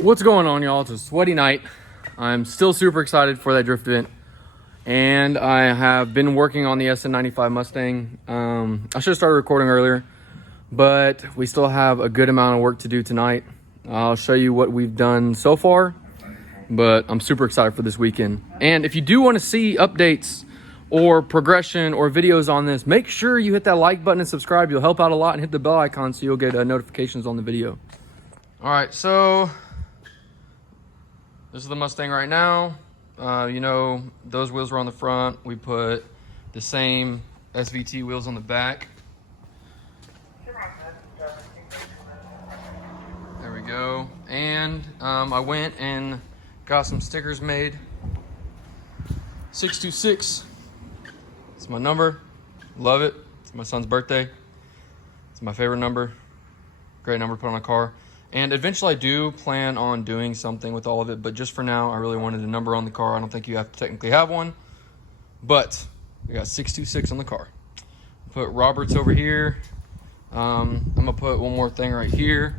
What's going on, y'all? It's a sweaty night. I'm still super excited for that drift event, and I have been working on the SN95 Mustang. I should have started recording earlier, but we still have a good amount of work to do tonight. I'll show you what we've done so far, but I'm super excited for this weekend. And if you do want to see updates or progression or videos on this, make sure you hit that like button and subscribe. You'll help out a lot, and hit the bell icon so you'll get notifications on the video. All right, so this is the Mustang right now. You know, those wheels were on the front. We put the same SVT wheels on the back. There we go. And I went and got some stickers made. 626. It's my number. Love it. It's my son's birthday. It's my favorite number. Great number to put on a car. And eventually I do plan on doing something with all of it, but just for now, I really wanted a number on the car. I don't think you have to technically have one, but we got 626 on the car. Put Roberts over here. I'm gonna put one more thing right here.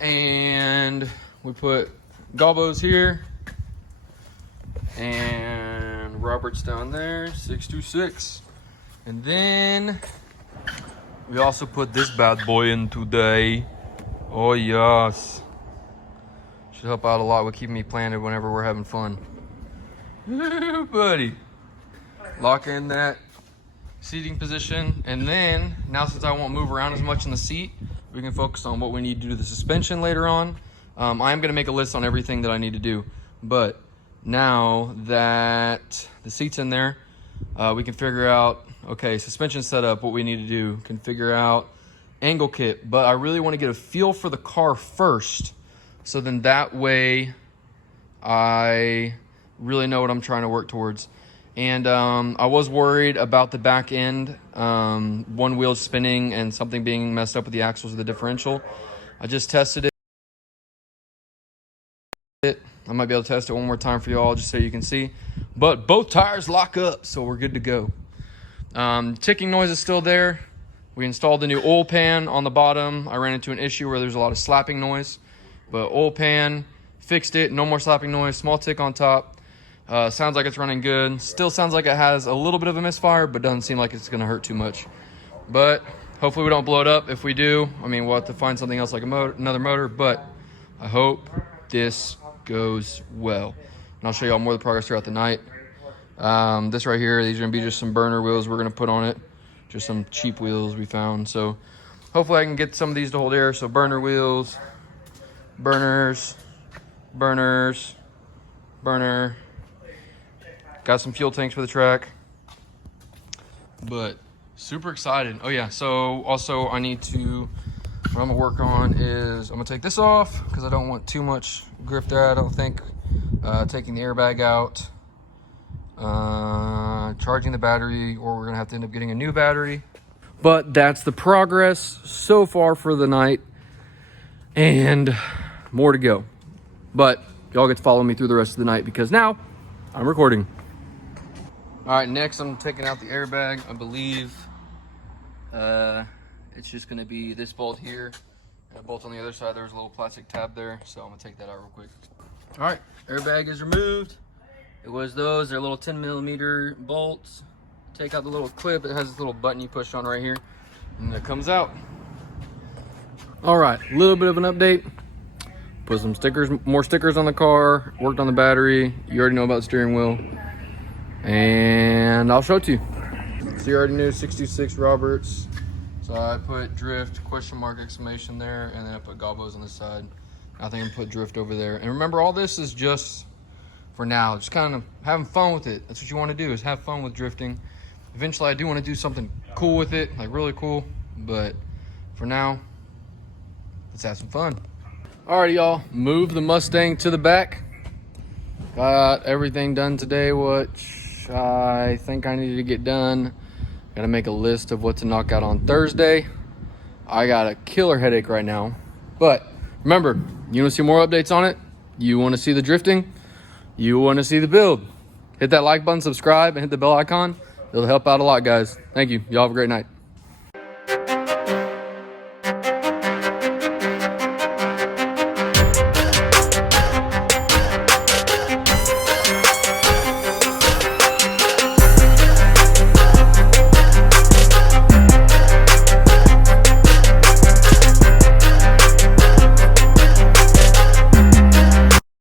And we put Galbos here. And Roberts down there, 626. And then we also put this bad boy in today. Oh yes. Should help out a lot with keeping me planted whenever we're having fun. Buddy. Lock in that seating position. And then, now since I won't move around as much in the seat, we can focus on what we need to do to the suspension later on. I am going to make a list on everything that I need to do. But now that the seat's in there, we can figure out, okay, suspension setup, what we need to do, can figure out angle kit, but I really want to get a feel for the car first, so then that way I really know what I'm trying to work towards. And I was worried about the back end, one wheel spinning and something being messed up with the axles of the differential. I just tested it. I might be able to test it one more time for y'all just so you can see. But both tires lock up, so we're good to go. Ticking noise is still there. We installed the new oil pan on the bottom. I ran into an issue where there's a lot of slapping noise, but oil pan, fixed it, no more slapping noise, small tick on top. Sounds like it's running good. Still sounds like it has a little bit of a misfire, but doesn't seem like it's gonna hurt too much. But hopefully we don't blow it up. If we do, I mean, we'll have to find something else like a motor, another motor, but I hope this goes well. And I'll show y'all more of the progress throughout the night. This right here, these are gonna be just some burner wheels we're gonna put on it. Just some cheap wheels we found. So hopefully I can get some of these to hold air. So burner wheels, burners, burners, burner. Got some fuel tanks for the track. But super excited. Oh yeah, so also I need to, what I'm gonna work on is, I'm gonna take this off because I don't want too much grip there, I don't think. Taking the airbag out. Charging the battery, or we're gonna have to end up getting a new battery. But that's the progress so far for the night, and more to go. But y'all get to follow me through the rest of the night because now I'm recording. All right, next I'm taking out the airbag. I believe it's just gonna be this bolt here and a bolt on the other side. There's a little plastic tab there, so I'm gonna take that out real quick. All right, airbag is removed. It was those, they're little 10mm bolts. Take out the little clip, it has this little button you push on right here, and it comes out. All right, a little bit of an update. Put some stickers, more stickers on the car, worked on the battery. You already know about the steering wheel. And I'll show it to you. So you already knew 626 Roberts. So I put drift, question mark, exclamation there, and then I put Galbos on the side. I think I'm gonna put drift over there. And remember, all this is just for now, just kind of having fun with it. That's what you want to do, is have fun with drifting. Eventually I do want to do something cool with it, like really cool, but for now, let's have some fun. Alrighty y'all, move the Mustang to the back. Got everything done today, which I think I needed to get done. Gotta make a list of what to knock out on Thursday. I got a killer headache right now, but remember, you want to see more updates on it? You want to see the drifting? You want to see the build? Hit that like button, subscribe, and hit the bell icon. It'll help out a lot, guys. Thank you. Y'all have a great night.